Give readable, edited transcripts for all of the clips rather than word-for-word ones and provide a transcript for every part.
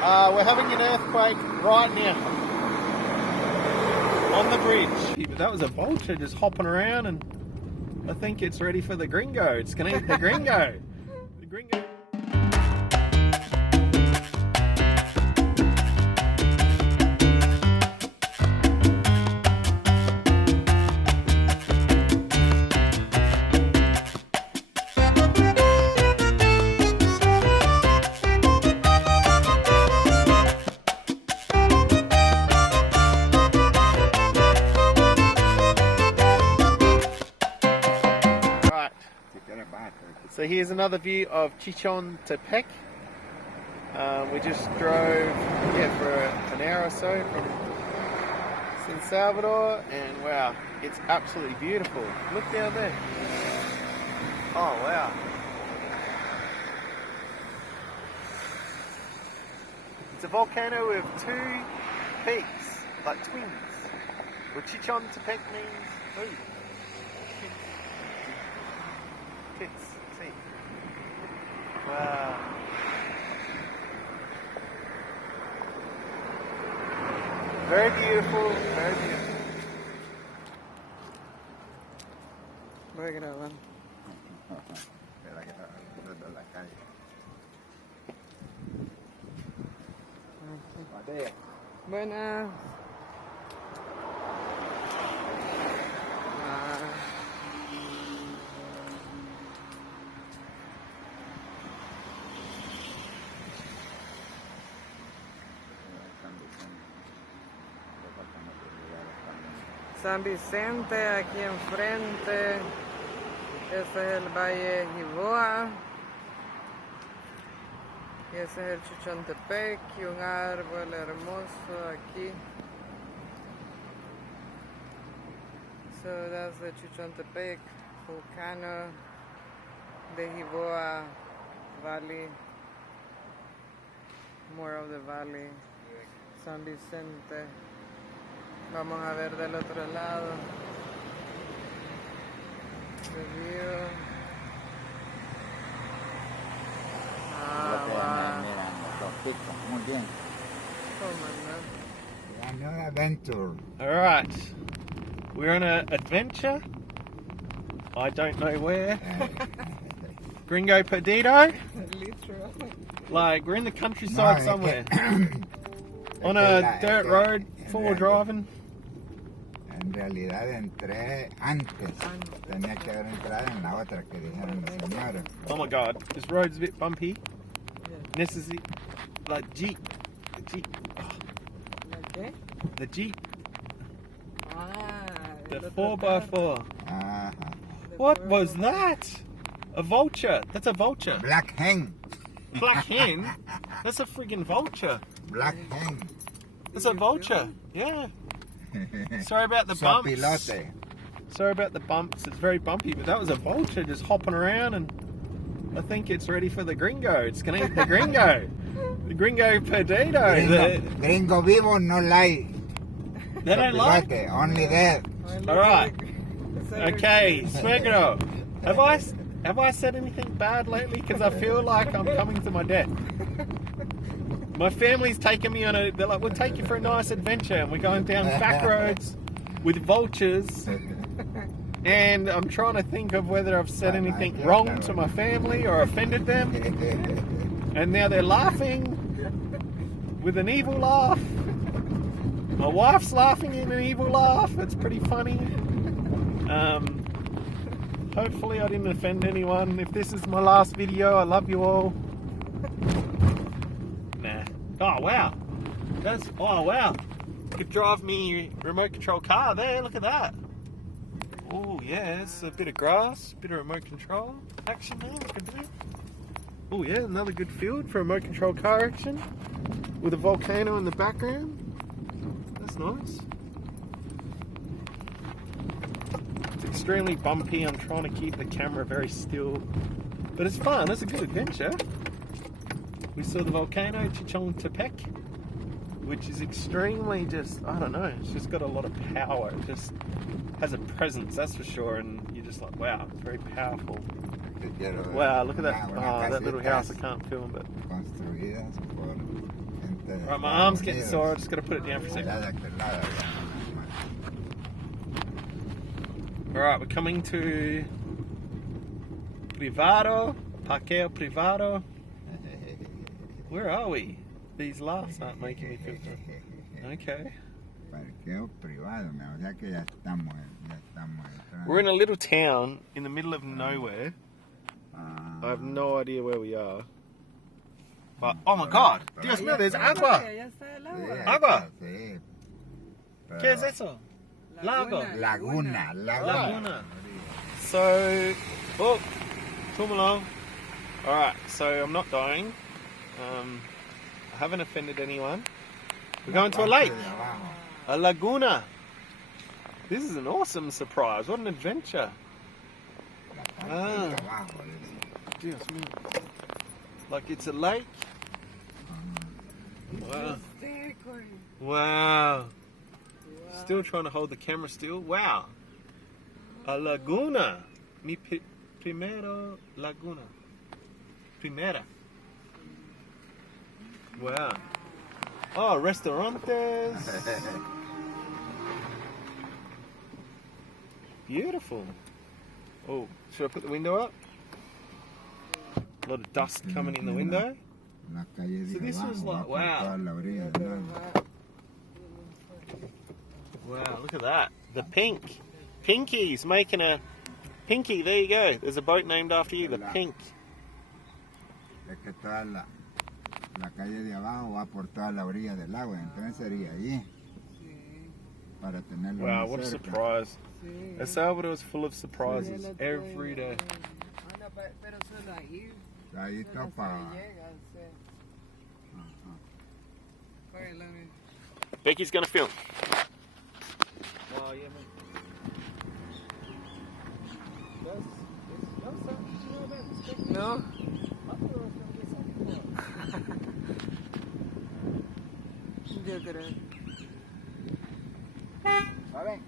We're having an earthquake right now on the bridge. That was a vulture just hopping around, and I think it's ready for the gringo. It's going to eat the gringo. The gringo. So here's another view of Chichontepec. We just drove for an hour or so from San Salvador, and wow, it's absolutely beautiful. Look down there. Oh wow. It's a volcano with two peaks, like twins. Well, Chichontepec means food. Pits. See. Wow. Very beautiful, very beautiful. Voy a grabar. Buenas. San Vicente aquí enfrente, ese es el Valle Jiboa, y ese es el Chichontepec, y un árbol hermoso aquí. So that's the Chichontepec Volcano de Jiboa Valley, more of the valley, San Vicente. Vamos a ver del otro lado. The view. Muy bien. Another adventure. Alright. We're on an adventure. I don't know where. Gringo Perdido. Like, we're in the countryside somewhere. On a dirt road, four driving. En realidad entré antes. Tenía que haber entrado en la otra que dijeron los señores. Oh my god, this road's a bit bumpy. Necessary, like Jeep. The Jeep. Okay. The Jeep. The The 4x4. What was that? A vulture. That's a vulture. Black hen. Black hen? That's a friggin' vulture. Black hen. That's a vulture. Yeah. Sorry about the bumps. Sopilote. Sorry about the bumps. It's very bumpy, but that was a vulture just hopping around, and I think it's ready for the gringo. It's going to eat the gringo. The gringo perdido. Gringo vivo no like. They don't like? Only dead. Alright. Okay, Suegro. Have I said anything bad lately? Because I feel like I'm coming to my death. My family's taken me on they're like, we'll take you for a nice adventure, and we're going down back roads with vultures, and I'm trying to think of whether I've said anything wrong to my family or offended them, and now they're laughing with an evil laugh. My wife's laughing in an evil laugh. It's pretty funny. Hopefully I didn't offend anyone. If this is my last video, I love you all. Oh wow, oh wow, you could drive me remote control car there, look at that. Oh yeah, it's a bit of grass, bit of remote control action there, look at that. Oh yeah, another good field for remote control car action with a volcano in the background. That's nice. It's extremely bumpy. I'm trying to keep the camera very still, but it's fun. It's a good adventure. We saw the volcano Chichontepec, which is extremely I don't know, it's just got a lot of power. It just has a presence, that's for sure, and you're just like, wow, it's very powerful. Wow, look at that. Oh, that little house, I can't film, but... Construidas por de Alright, my Estados arm's getting Unidos. sore. I just gotta put it down for a second. Allá de aquel lado, allá. Alright, we're coming to Privado, Parqueo Privado. Where are we? These laughs aren't making me feel good. Okay. Parqueo privado, o sea que ya estamos entrando. We're in a little town in the middle of nowhere. Ah, I have no idea where we are. But, oh my god! Dios mío, there's agua! Ya está el sí, agua. Agua. Sí. ¿Qué es eso? Lago. Laguna. Laguna. So, oh, come along. Alright, so I'm not dying. I haven't offended anyone. We're going to a lake. A laguna. This is an awesome surprise. What an adventure. Ah, Dios mío. Like it's a lake. Wow. Wow. Still trying to hold the camera still. Wow. A laguna. Mi primero laguna. Primera. Wow. Oh, restaurantes. Beautiful. Oh, should I put the window up? A lot of dust coming in the window. La calle de So this was abajo, like, va por wow. toda la orilla del lago. Wow, look at that. The pink. Pinky's making a... Pinky, there you go. There's a boat named after you, the Pink. Es que toda la calle de abajo va por toda la orilla del lago, entonces sería allí para tenerlo Wow, más what a cerca. surprise. El Salvador is full of surprises every day. Pero solo ahí. Ahí topa. Becky's gonna film. No. Yo creo. ¿Saben?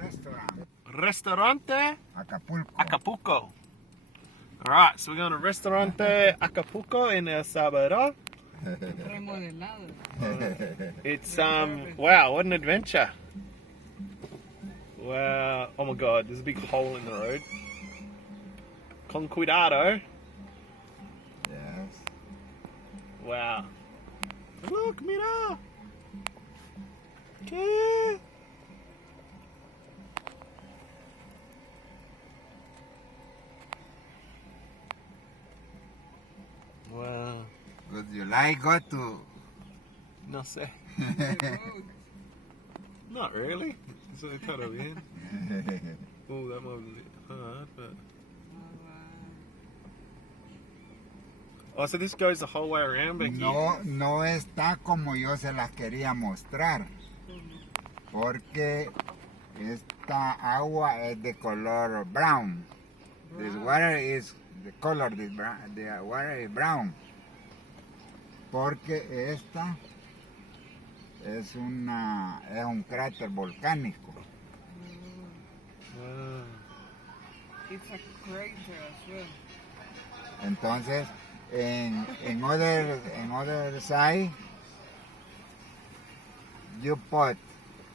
Restaurant. Restaurante Acapulco. Acapulco. Alright, so we're going to Restaurante Acapulco in El Salvador. Remodelado. It's, wow, what an adventure. Wow, oh my god, there's a big hole in the road. Con cuidado. Yes. Wow. Look, mira. ¿Qué? Wow. Would you like go to? No sé. Not really. Eso está bien. Oh, that might be hard, but... Oh, so this goes the whole way around, Becky? No está como yo se las quería mostrar, porque esta agua es de color brown. This water is the color, the water is brown, porque esta es un cráter volcánico. Wow. It's a crater as well. Entonces, en other side, you put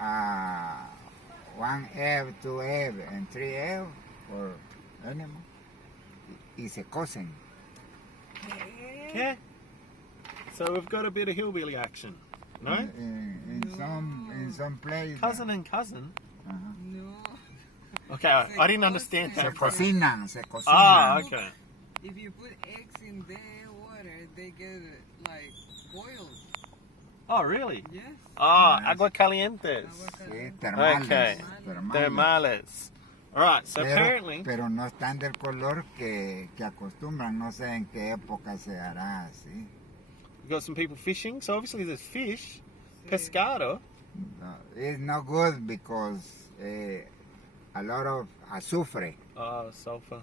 1F, 2F, and 3F for animal, y se cocen. Okay. So we've got a bit of hillbilly action, no? In some place. Cousin and cousin? Ajá. No. Okay, I didn't understand Se that. cocinan. Ah, okay. If you put eggs in their water, they get like boiled. Oh, really? Yes. Ah, Yes. agua calientes. Sí, termales. Okay. Termales. Alright, so apparently... Pero no están del color que acostumbran. No sé en qué época se hará así. We've got some people fishing, so obviously there's fish. Pescado. No, it's not good because a lot of azufre. Oh, sulfur.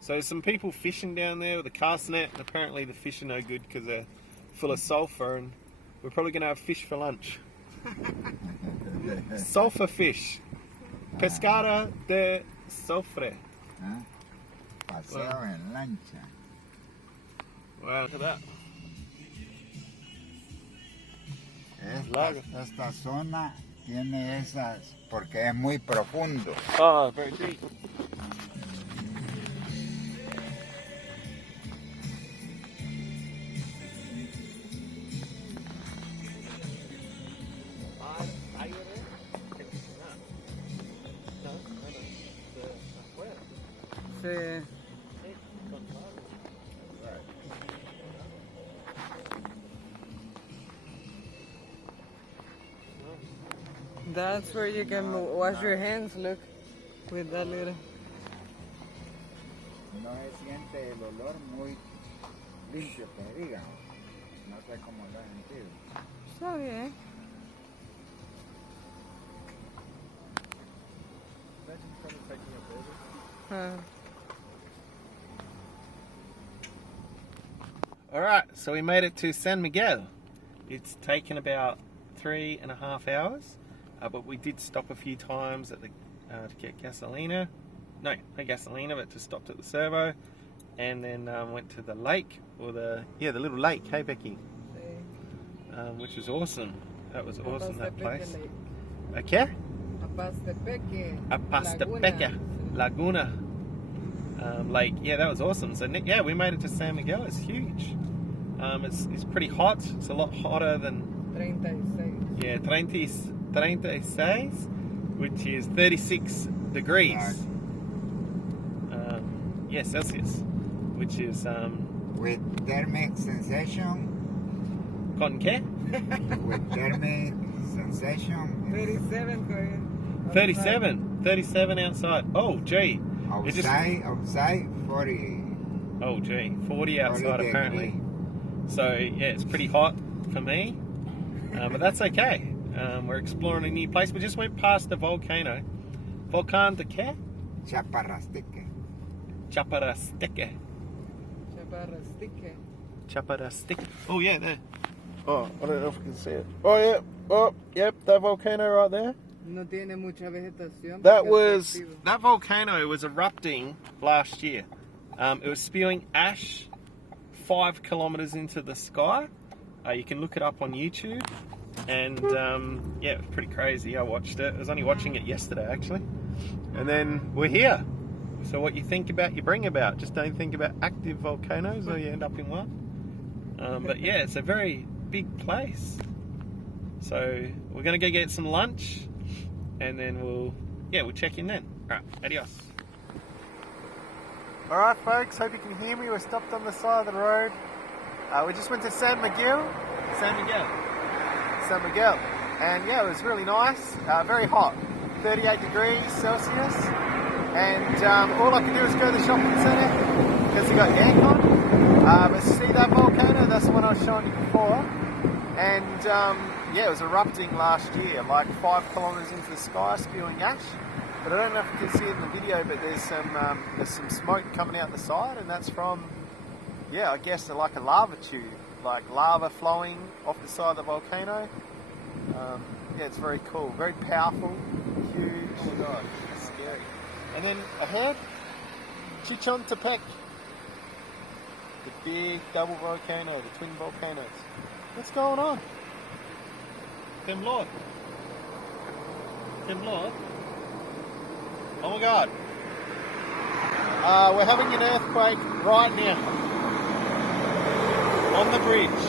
So some people fishing down there with a cast net, and apparently the fish are no good because they're full of sulfur, and we're probably going to have fish for lunch. Sulfur fish. Pescado de sulfre. ¿Ah? paseo en lancha. Wow, look at that. Esta zona tiene esas, porque es muy profundo. Oh, very deep. Sí. That's where you can wash your hands, look, with that little. No se siente el olor muy limpio, que diga. No sé cómo lo he sentido. Está bien. Alright, so we made it to San Miguel. It's taken about 3.5 hours, but we did stop a few times at the to get gasolina. No gasolina, but just stopped at the servo, and then went to the lake, or the little lake, hey Becky, which was awesome. That was awesome, that place. Okay? Apastepeque, Laguna. Lake, yeah, that was awesome. So yeah, we made it to San Miguel. It's huge. It's pretty hot. It's a lot hotter than 36. Yeah, 36, which is 36 degrees. Yeah, Celsius, which is with thermic sensation. ¿Con qué? With thermic sensation. 37 outside. Oh, gee. Outside 40. Oh, gee, 40 outside apparently. So yeah, it's pretty hot for me, but that's okay. We're exploring a new place. We just went past the volcano. Volcano de qué? Chaparrastique. Chaparrastique. Chaparrastique. Oh yeah, there. Oh, I don't know if you can see it. Oh yeah. Oh, yep, that volcano right there. No tiene mucha vegetación. That volcano was erupting last year. It was spewing ash 5 kilometers into the sky. You can look it up on YouTube, and yeah, it was pretty crazy. I watched it. I was only watching it yesterday actually, and then we're here. So what you think about, you bring about. Just don't think about active volcanoes, or you end up in one. But yeah, it's a very big place. So we're gonna go get some lunch, and then we'll check in then. All right, adios. All right, folks. Hope you can hear me. We're stopped on the side of the road. We just went to San Miguel, and yeah, it was really nice. Very hot, 38 degrees Celsius, and all I could do is go to the shopping centre because we got aircon. But see that volcano? That's the one I was showing you before, and yeah, it was erupting last year, like 5 kilometers into the sky, spewing ash. But I don't know if you can see it in the video, but there's some smoke coming out the side, and that's from, yeah, I guess like a lava tube, like lava flowing off the side of the volcano. Yeah, it's very cool, very powerful, huge. Oh my god, that's scary. And then ahead, Chichontepec, the big double volcano, the twin volcanoes. What's going on? Temblor. Oh my god. We're having an earthquake right now. On the bridge.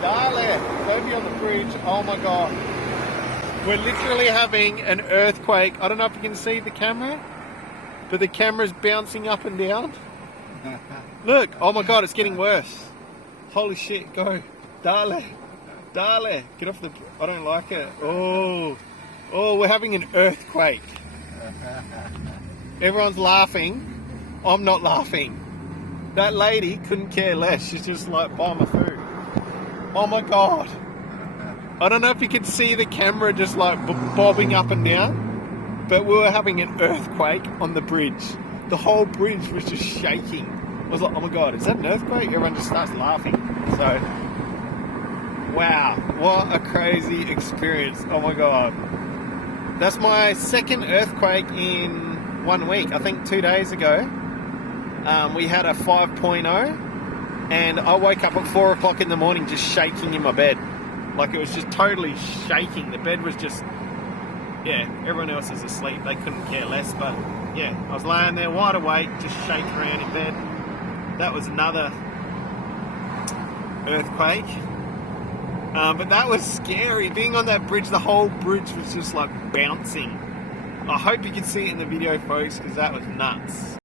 Dale, don't be on the bridge. Oh my god. We're literally having an earthquake. I don't know if you can see the camera, but the camera's bouncing up and down. Look, oh my god, it's getting worse. Holy shit, go. Dale, get off the... I don't like it. Oh, we're having an earthquake. Everyone's laughing. I'm not laughing. That lady couldn't care less. She's just like, buy my food. Oh my god. I don't know if you could see the camera just like bobbing up and down, but we were having an earthquake on the bridge. The whole bridge was just shaking. I was like, oh my god, is that an earthquake? Everyone just starts laughing. So, wow, what a crazy experience. Oh my god. That's my second earthquake in 1 week. I think 2 days ago, we had a 5.0, and I woke up at 4 o'clock in the morning just shaking in my bed. Like, it was just totally shaking. The bed was just, yeah, everyone else is asleep. They couldn't care less, but yeah, I was laying there wide awake, just shaking around in bed. That was another earthquake. But that was scary. Being on that bridge, the whole bridge was just like bouncing. I hope you can see it in the video, folks, because that was nuts.